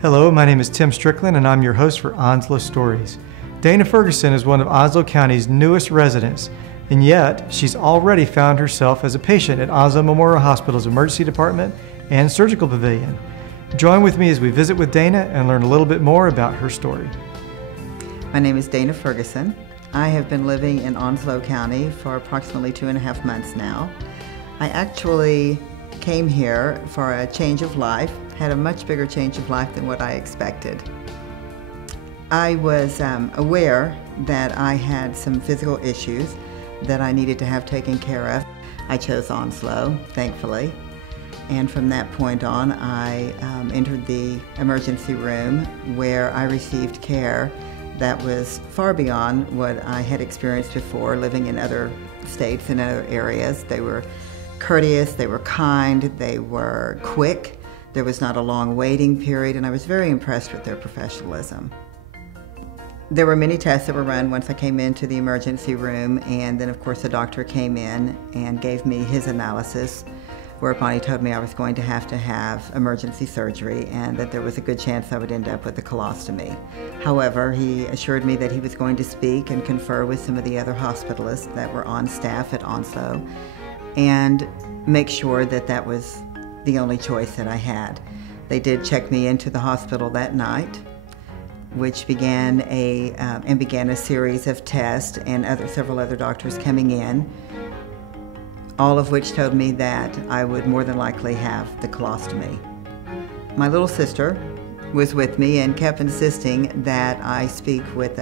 Hello, my name is Tim Strickland and I'm your host for Onslow Stories. Dana Ferguson is one of Onslow County's newest residents, and yet she's already found herself as a patient at Onslow Memorial Hospital's emergency department and surgical pavilion. Join with me as we visit with Dana and learn a little bit more about her story. My name is Dana Ferguson. I have been living in Onslow County for approximately 2.5 months now. I actually came here for a change of life, had a much bigger change of life than what I expected. I was aware that I had some physical issues that I needed to have taken care of. I chose Onslow, thankfully, and from that point on I entered the emergency room where I received care that was far beyond what I had experienced before living in other states and other areas. They were courteous, they were kind, they were quick. There was not a long waiting period, and I was very impressed with their professionalism. There were many tests that were run once I came into the emergency room, and then of course the doctor came in and gave me his analysis, whereupon he told me I was going to have emergency surgery and that there was a good chance I would end up with a colostomy. However, he assured me that he was going to speak and confer with some of the other hospitalists that were on staff at Onslow and make sure that that was the only choice that I had. They did check me into the hospital that night, which began a series of tests and several other doctors coming in, all of which told me that I would more than likely have the colostomy. My little sister was with me and kept insisting that I speak with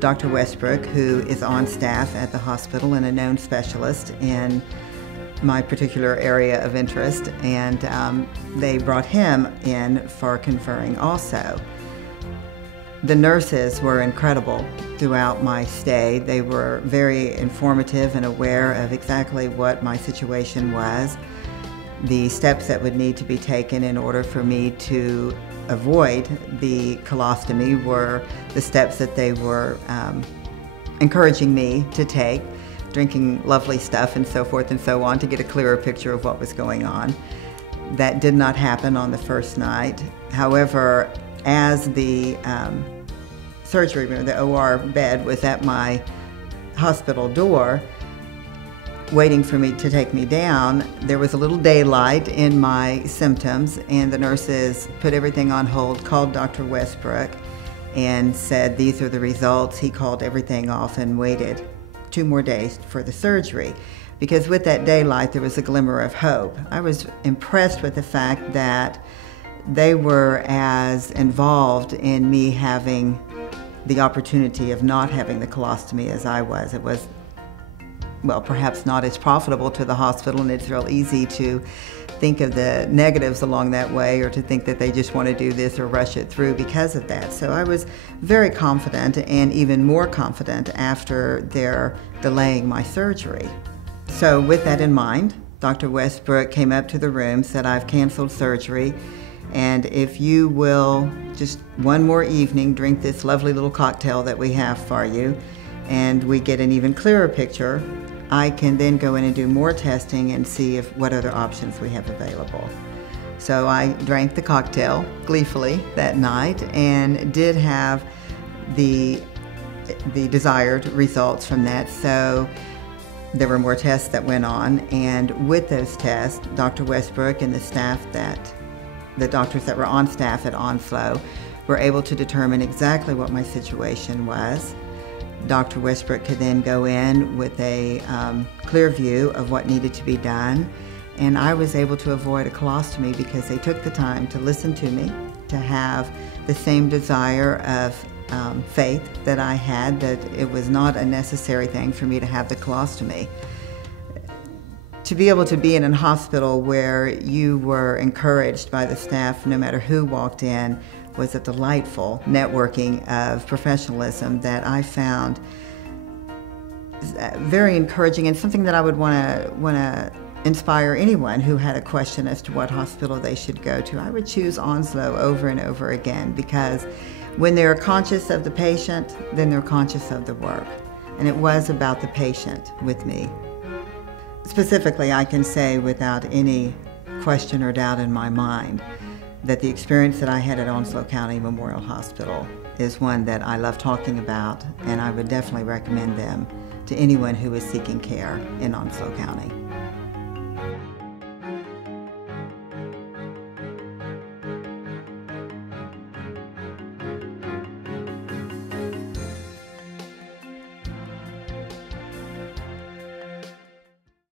Dr. Westbrook, who is on staff at the hospital and a known specialist in my particular area of interest, and they brought him in for conferring also. The nurses were incredible throughout my stay. They were very informative and aware of exactly what my situation was, the steps that would need to be taken in order for me to avoid the colostomy were the steps that they were encouraging me to take, drinking lovely stuff and so forth and so on to get a clearer picture of what was going on. That did not happen on the first night. However, as the surgery room, the OR bed was at my hospital door waiting for me to take me down, there was a little daylight in my symptoms, and the nurses put everything on hold, called Dr. Westbrook and said these are the results. He called everything off and waited 2 more days for the surgery, because with that daylight there was a glimmer of hope. I was impressed with the fact that they were as involved in me having the opportunity of not having the colostomy as I was. It was, well, perhaps not as profitable to the hospital, and it's real easy to think of the negatives along that way, or to think that they just want to do this or rush it through because of that. So I was very confident, and even more confident after their delaying my surgery. So with that in mind, Dr. Westbrook came up to the room, said, I've canceled surgery, and if you will just one more evening drink this lovely little cocktail that we have for you, and we get an even clearer picture, I can then go in and do more testing and see what other options we have available. So I drank the cocktail gleefully that night and did have the desired results from that. So there were more tests that went on, and with those tests, Dr. Westbrook and the doctors that were on staff at Onslow were able to determine exactly what my situation was. Dr. Westbrook could then go in with a clear view of what needed to be done, and I was able to avoid a colostomy because they took the time to listen to me, to have the same desire of faith that I had, that it was not a necessary thing for me to have the colostomy. To be able to be in a hospital where you were encouraged by the staff, no matter who walked in, was a delightful networking of professionalism that I found very encouraging, and something that I would want to inspire anyone who had a question as to what hospital they should go to, I would choose Onslow over and over again, because when they're conscious of the patient, then they're conscious of the work. And it was about the patient with me. Specifically, I can say without any question or doubt in my mind that the experience that I had at Onslow County Memorial Hospital is one that I love talking about, and I would definitely recommend them to anyone who is seeking care in Onslow County.